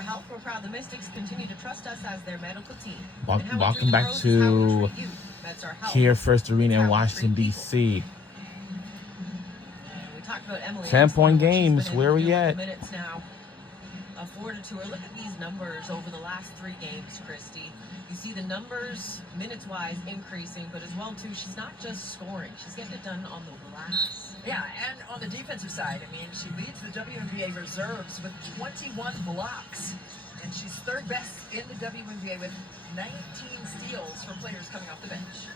Health, we're proud the Mystics continue to trust us as their medical team. Welcome back to Kia First Arena in Washington, D.C. 10-point games. Where are we at? Minutes now. A 4-2. Look at these numbers over the last 3 games, Christy. You see the numbers, minutes-wise, increasing, but as well, too, she's not just scoring. She's getting it done on the glass. Yeah, and on the defensive side, I mean, she leads the WNBA reserves with 21 blocks, and she's third best in the WNBA with 19 steals from players coming off the bench.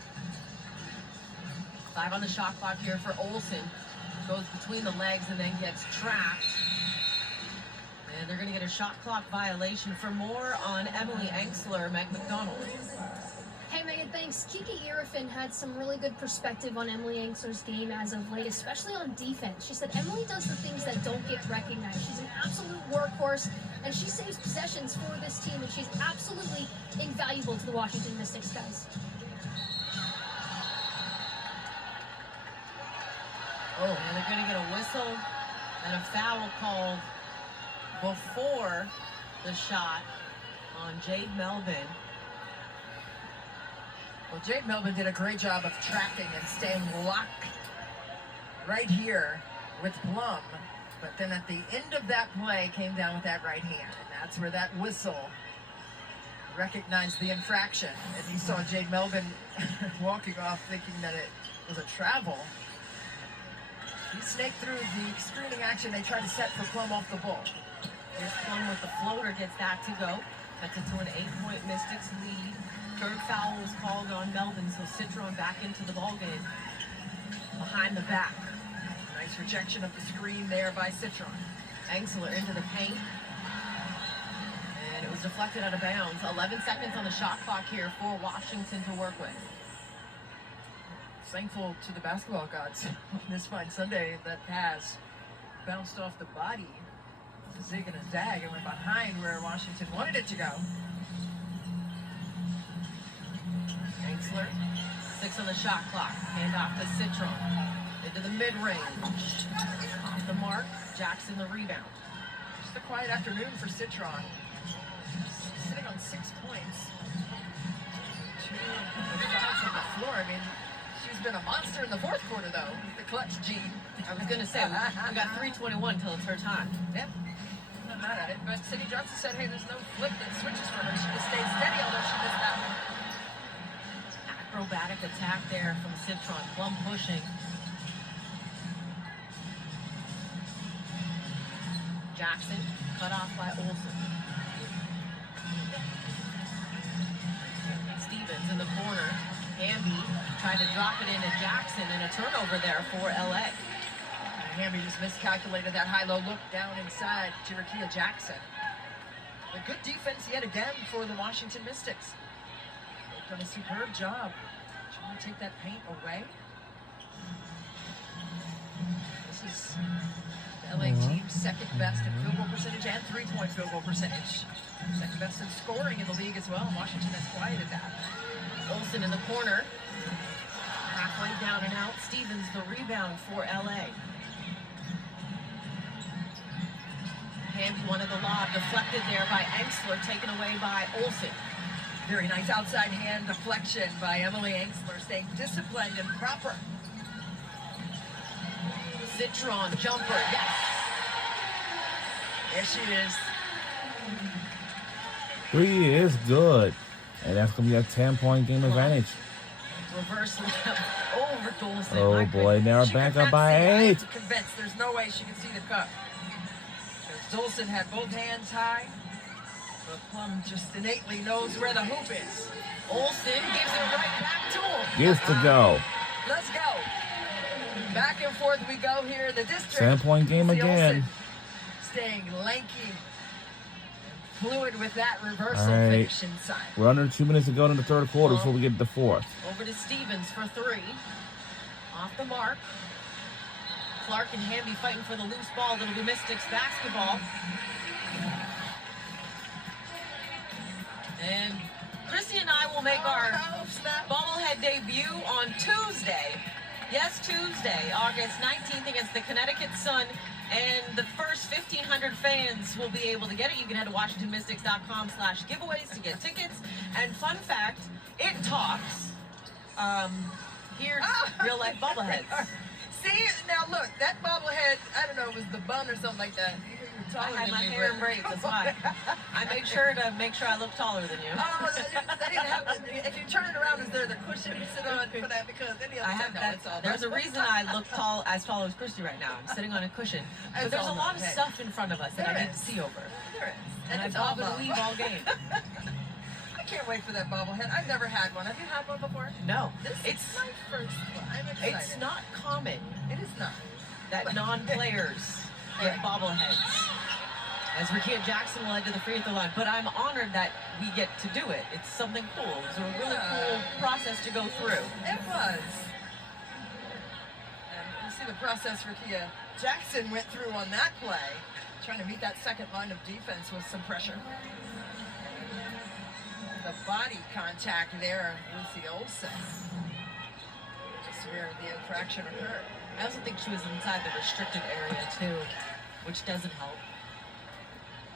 5 on the shot clock here for Olsen. Goes between the legs and then gets trapped. And they're going to get a shot clock violation. For more on Emily Engstler, Meg McDonald. Hey Megan, thanks. Kiki Irifin had some really good perspective on Emily Engstler's game as of late, especially on defense. She said Emily does the things that don't get recognized. She's an absolute workhorse, and she saves possessions for this team, and she's absolutely invaluable to the Washington Mystics, guys. Oh, and they're going to get a whistle and a foul called before the shot on Jade Melvin. Well, Jade Melvin did a great job of tracking and staying locked right here with Plum. But then at the end of that play, came down with that right hand. And that's where that whistle recognized the infraction. And you saw Jade Melvin walking off thinking that it was a travel. He snaked through the screening action they tried to set for Plum off the ball. Here's Plum with the floater, gets that to go. Cuts it to an 8-point Mystics lead. Third foul was called on Melvin, so Citron back into the ballgame. Behind the back. Nice rejection of the screen there by Citron. Engstler into the paint. And it was deflected out of bounds. 11 seconds on the shot clock here for Washington to work with. Thankful to the basketball gods on this fine Sunday that pass bounced off the body. A zig and a zag and went behind where Washington wanted it to go. Engstler, 6 on the shot clock. Hand off to Citron. Into the mid-range. Off the mark. Jackson the rebound. Just a quiet afternoon for Citron. Sitting on 6 points. 2 fouls on the floor. I mean, she's been a monster in the fourth quarter, though. The clutch G. I was going to say, we got 3:21 till it's her time. Yep. I'm not mad at it. But Cindy Johnson said, hey, there's no flip that switches for her. She just stays steady, although she missed that one. Acrobatic attack there from Citron. Plum pushing. Jackson cut off by Olsen. Stevens in the corner. Hamby tried to drop it into Jackson, and a turnover there for LA. Hamby just miscalculated that high-low look down inside Jerikia Jackson. A good defense yet again for the Washington Mystics. They've done a superb job trying to take that paint away. This is the LA team's second best in field goal percentage and 3-point field goal percentage. Second best in scoring in the league as well. Washington has quieted that. Olsen in the corner. Halfway down and out. Stevens the rebound for LA. Hamby wanted the lob, deflected there by Engstler, taken away by Olsen. Very nice outside hand deflection by Emily Engstler, staying disciplined and proper. Citron jumper, yes. There she is. 3 is good. And that's going to be a 10-point game advantage. Reverse over Dolson. Oh boy, now we're back up by 8. I'm convinced there's no way she can see the cup. Dolson had both hands high, but Plum just innately knows where the hoop is. Olsen gives it right back to him. Gets to go. Let's go. Back and forth we go here in the district. 10-point game again. Olsen staying lanky, fluid with that reversal right. finish inside. We're under 2 minutes to go in the third quarter before we get to the fourth. Over to Stevens for 3. Off the mark. Clark and Hamby fighting for the loose ball. It'll be Mystics basketball. And Christy and I will make our bobblehead debut on Tuesday. Yes, Tuesday, August 19th against the Connecticut Sun And the first 1,500 fans will be able to get it. You can head to WashingtonMystics.com/giveaways to get tickets. And fun fact, it talks. Here's real life bobbleheads. See, now look, that bobblehead, I don't know, it was the bun or something like that. I had my hair in braids, that's why. I made sure to make sure I look taller than you. Oh, they didn't have, if you turn it around, is there the cushion you sit on for that? Because any other I have time, no, that. it's all There's a reason I look as tall as Christy right now. I'm sitting on a cushion. But It's there's a all lot of okay. stuff in front of us that There I need is. to see over. There is. And I it's bob all and weave all game. I can't wait for that bobblehead. I've never had one. Have you had one before? No, This it's is my first one. I'm excited. it's not common It is not. that non-players get bobbleheads. As Rakia Jackson will head to the free throw line, but I'm honored that we get to do it. It's something cool. It was a really cool process to go through. It was. And you see the process Rakia Jackson went through on that play, trying to meet that second line of defense with some pressure. The body contact there, Lucy Olsen. Just where the infraction occurred. I also think she was inside the restricted area too, which doesn't help.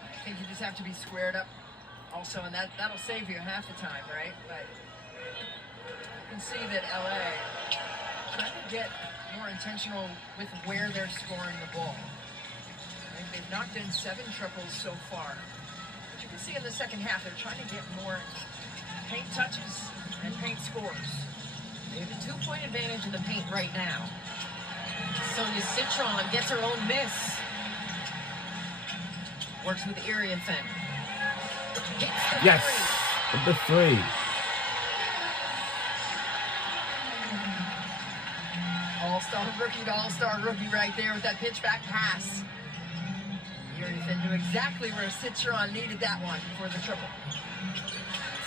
I think you just have to be squared up also, and that'll save you half the time, right? But you can see that LA trying to get more intentional with where they're scoring the ball. I think they've knocked in 7 triples so far. But you can see in the second half, they're trying to get more paint touches and paint scores. They have a 2-point advantage in the paint right now. Sonia Citron gets her own miss. Works with Iriafen. Hits the Yes. three. The 3. All-star rookie to all-star rookie right there with that pitch-back pass. Iriafen knew exactly where Citron needed that one for the triple.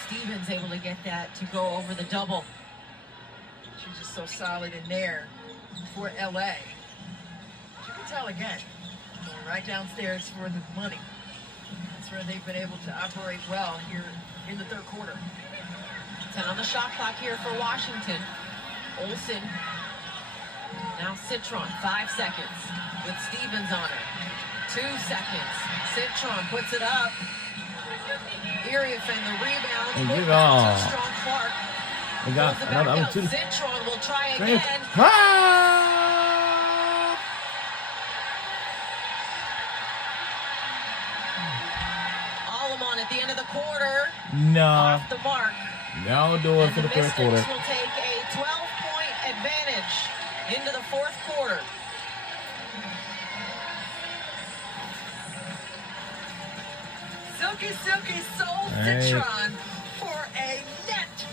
Stevens able to get that to go over the double. She's just so solid in there for LA. You can tell again, going right downstairs for the money. That's where they've been able to operate well here in the third quarter. 10 on the shot clock here for Washington. Olsen. Now Citron, 5 seconds with Stevens on her. 2 seconds. Citron puts it up. Iriafen, the rebound. And Put get back on. to Strong Clark. We got Pulls it back another out. 2. Citron will try again. Alamon at the end of the quarter. No. Off the mark. Now do it And for the the third Mystics quarter. will take a 12-point advantage into the fourth quarter. Silky Soul Hey. Citron for a net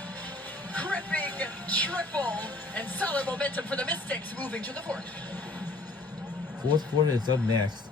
gripping triple and solid momentum for the Mystics moving to the fourth. Fourth quarter is up next.